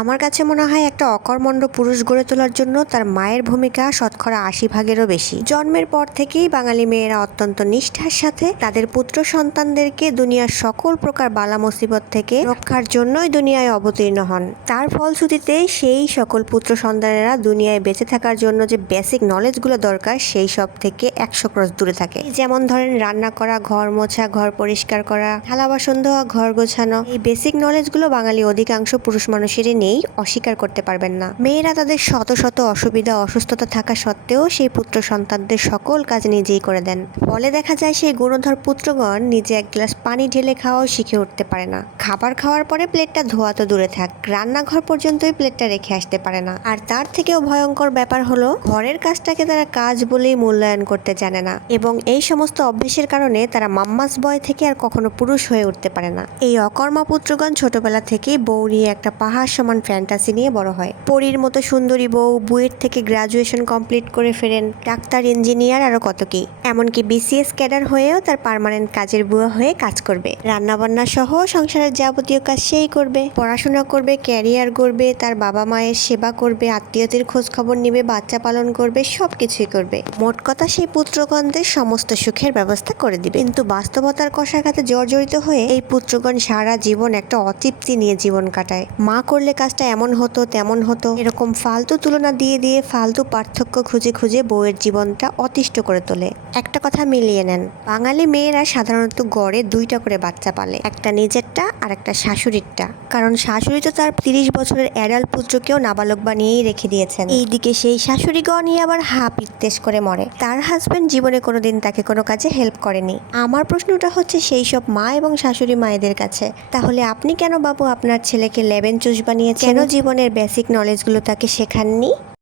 আমার কাছে মনে হয় একটা অকর্মণ্য পুরুষ গড়ে তোলার জন্য তার মায়ের ভূমিকা শতকরা ৮০ ভাগেরও বেশি। জন্মের পর থেকেই বাঙালি মেয়েরা অত্যন্ত নিষ্ঠার সাথে তাদের পুত্র সন্তানদেরকে দুনিয়ার সকল প্রকার বালা মুসিবত থেকে রক্ষার জন্যই দুনিয়ায় অবতীর্ণ হন। তার ফলশ্রুতিতে সেই সকল পুত্র সন্তানেরা দুনিয়ায় বেঁচে থাকার জন্য যে বেসিক নলেজগুলো দরকার সেই সব থেকে ১০০ ক্রস দূরে থাকে। যেমন ধরেন রান্না করা, ঘর মোছা, ঘর পরিষ্কার করা, থালা বাসন ধোয়া, ঘর গোছানো। এই বেসিক নলেজগুলো বাঙালি অধিকাংশ পুরুষ মানুষেরই নেই, অস্বীকার করতে পারবেন না। মেয়েরা তাদের শত শত অসুবিধা অসুস্থতা থাকা সত্ত্বেও সেই পুত্র সন্তানদের সকল কাজ নিজেই করে দেন। ফলে দেখা যায় সেই গুণধর পুত্রগণ নিজে এক গ্লাস পানি ঢেলে খাওয়াও শিখে উঠতে পারে না। খাবার খাওয়ার পরে প্লেটটা ধোয়া তো দূরে থাক, রান্নাঘর পর্যন্তই প্লেটটা রেখে আসতে পারে না। আর তার থেকেও ভয়ঙ্কর ব্যাপার হলো ঘরের কাজটাকে তারা কাজ বলেই মূল্যায়ন করতে জানে না, এবং এই সমস্ত অভ্যেসের কারণে তারা মাম্মাস বয় থেকে আর কখনো পুরুষ হয়ে উঠতে পারে না। এই অকর্মা পুত্রগণ ছোটবেলা থেকেই বউ নিয়ে একটা পাহাড় সমান ফ্যান্টাসি নিয়ে বড় হয়। পরীর মতো সুন্দরী বউ, বুয়েট থেকে গ্রাজুয়েশন কমপ্লিট করে ফেরেন, ডাক্তার, ইঞ্জিনিয়ার, আরো কত কি। এমনকি বিসিএস ক্যাডার হয়েও তার পার্মানেন্ট কাজের বুয়া হয়ে কাজ করবে। রান্নাবান্না সহ সংসারের যাবতীয় কাজ সেই করবে, পড়াশোনা করবে, ক্যারিয়ার গড়বে, তার বাবা মায়ের সেবা করবে, আত্মীয়দের খোঁজ খবর নিবে, বাচ্চা পালন করবে, সবকিছুই করবে। মোট কথা সেই পুত্রগণদের সমস্ত সুখের ব্যবস্থা করে দিবে। কিন্তু বাস্তবতার কষাঘাতে জর্জরিত হয়ে এই পুত্রগণ সারা জীবন একটা অতৃপ্তি নিয়ে জীবন কাটায়। মা করলে কাজটা এমন হতো, তেমন হতো, এরকম ফালতু তুলনা দিয়ে দিয়ে ফালতু পার্থক্য খুঁজে খুঁজে বউয়ের জীবনটা অতিষ্ঠ করে তোলে। একটা কথা মিলিয়ে নেন, বাঙালি মেয়েরা সাধারণত গড়ে 2টা করে বাচ্চা পালে, একটা নিজেরটা আর একটা শাশুড়িরটা। কারণ শাশুড়ি তো তার 30 বছরের অ্যাডাল্ট পুত্রকেও নাবালক বানিয়েই রেখে দিয়েছেন। এইদিকে সেই শাশুড়িগণই আবার পিত্তেশ করে মরে, তার হাজবেন্ড জীবনে কোনোদিন তাকে কোনো কাজে হেল্প করেনি। আমার প্রশ্নটা হচ্ছে সেই সব মা এবং শাশুড়ি মায়েদের কাছে, তাহলে আপনি কেন বাবু আপনার ছেলেকে লেবেন চুষ বানিয়েছেন? কেন জীবনের বেসিক নলেজগুলো তাকে শেখাননি?